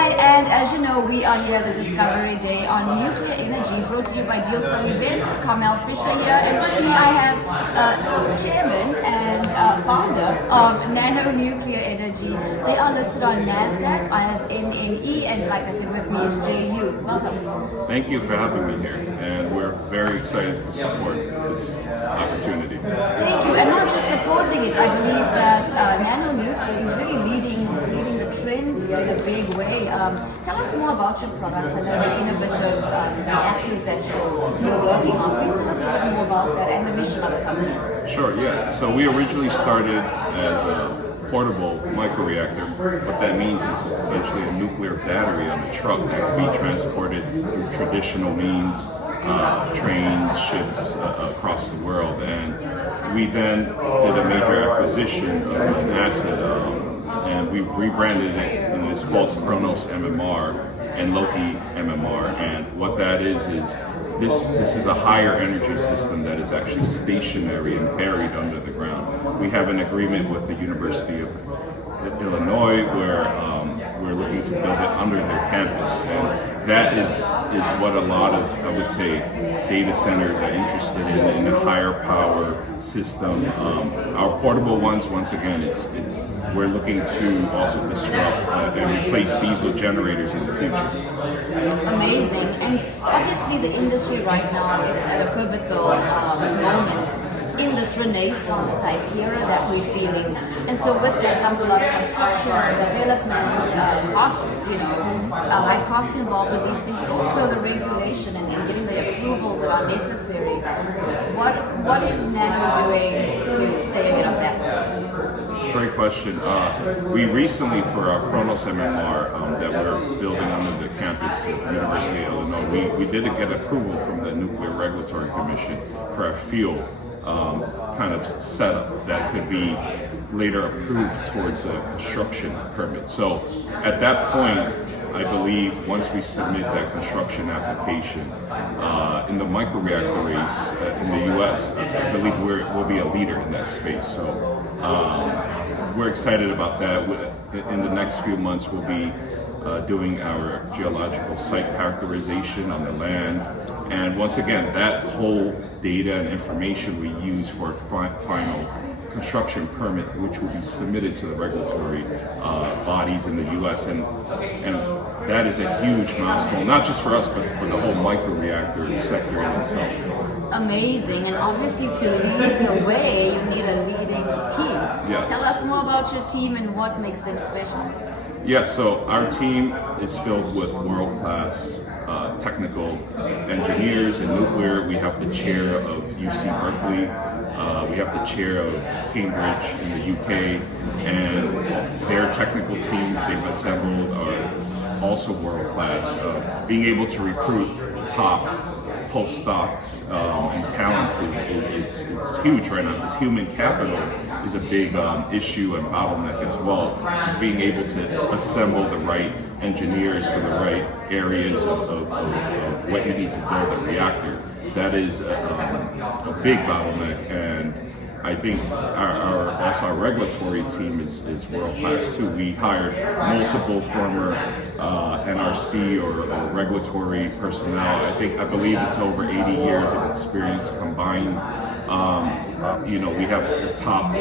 Hi, and as you know, we are here at the Discovery Day on nuclear energy, brought to you by Deal Flow Events. Carmel Fisher here, and with me I have Chairman and founder of NANO Nuclear Energy. They are listed on NASDAQ as NNE, and like I said, with me is JU. Welcome. Thank you for having me here, and we're very excited to support this opportunity. Thank you, and not just supporting it, I believe that NANO Nuclear is really leading the trends here in a big way. Tell us more about your products. I know the innovative reactors that you're working on. Please tell us a little bit more about that and the mission of the company. Sure, yeah. So we originally started as a portable microreactor. What that means is essentially a nuclear battery on a truck that can be transported through traditional means, trains, ships across the world. And we then did a major acquisition of an asset, and we rebranded it, and it's called KRONOS MMR and LOKI MMR. And what that is this is a higher energy system that is actually stationary and buried under the ground. We have an agreement with the University of Illinois where we're looking to build it under their campus, and that is what a lot of, I would say, data centers are interested in a higher power system. Our portable ones, once again, we're looking to also disrupt and replace diesel generators in the future. Amazing. And obviously the industry right now is at a pivotal moment in this renaissance type era that we're feeling. And so with that comes a lot of construction, development, costs, high costs involved with these things, but also the regulation and getting the approvals that are necessary. What is NANO doing to stay ahead of that? Great question. We recently, for our KRONOS MMR that we're building under the campus of the University of Illinois, we did get approval from the Nuclear Regulatory Commission for a field kind of setup that could be later approved towards a construction permit. So at that point, I believe once we submit that construction application in the microreactor race in the US, I believe we'll be a leader in that space. So we're excited about that. In the next few months, we'll be doing our geological site characterization on the land. And once again, that whole data and information we use for final construction permit, which will be submitted to the regulatory bodies in the US. And that is a huge milestone, not just for us, but for the whole microreactor sector in itself. Amazing, and obviously to lead the way, you need a leading team. Yes. Tell us more about your team and what makes them special. Yes, so our team is filled with world-class technical engineers in nuclear. We have the chair of UC Berkeley, we have the chair of Cambridge in the UK, and their technical teams they've assembled are also world-class. Being able to recruit top postdocs and talent it's huge right now. This human capital is a big issue and bottleneck as well. Just being able to assemble the right engineers for the right areas of what you need to build a reactor, that is a big bottleneck. And I think our regulatory team is world class too. We hired multiple former NRC or regulatory personnel. I believe it's over 80 years of experience combined. We have the top,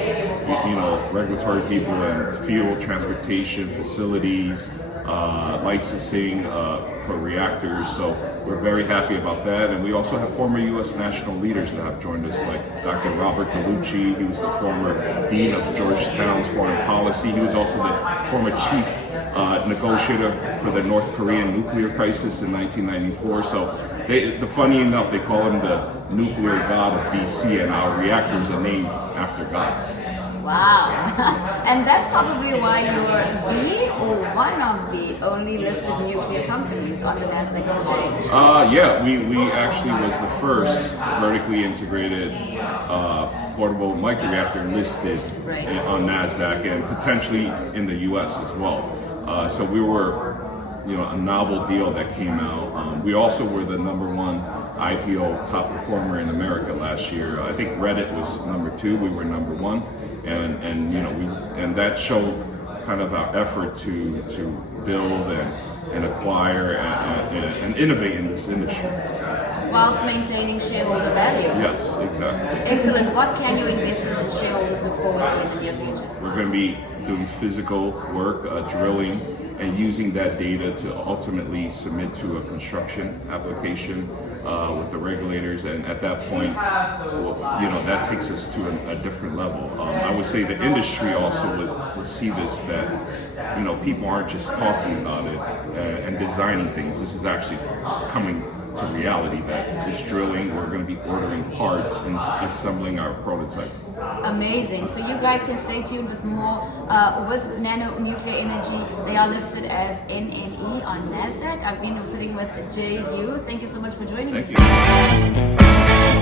regulatory people in field, transportation, facilities, licensing for reactors. So we're very happy about that. And we also have former U.S. national leaders that have joined us, like Dr. Robert Gallucci. He was the former dean of Georgetown's foreign policy. He was also the former chief negotiator for the North Korean nuclear crisis in 1994. So funny enough, they call him the nuclear god of BC, and our reactors are named after gods. Wow, and that's probably why you're the or one of the only listed nuclear companies on the NASDAQ exchange. Yeah, we actually was the first vertically integrated portable microreactor listed on NASDAQ and potentially in the US as well. So we were, a novel deal that came out. We also were the #1 IPO top performer in America last year. I think Reddit was #2. We were #1, and that showed kind of our effort to build and acquire and innovate in this industry. Whilst maintaining shareholder value. Yes, exactly. Excellent. What can your investors and shareholders look forward to in the near future? We're going to be doing physical work, drilling, and using that data to ultimately submit to a construction application with the regulators. And at that point, that takes us to a different level. I would say the industry also would see this, that people aren't just talking about it and designing things. This is actually coming to reality, that this drilling, we're going to be ordering parts and assembling our prototype. Amazing. So you guys can stay tuned with more with NANO Nuclear Energy. They are listed as NNE on NASDAQ. I've been sitting with JU. Thank you so much for joining me. Thank you.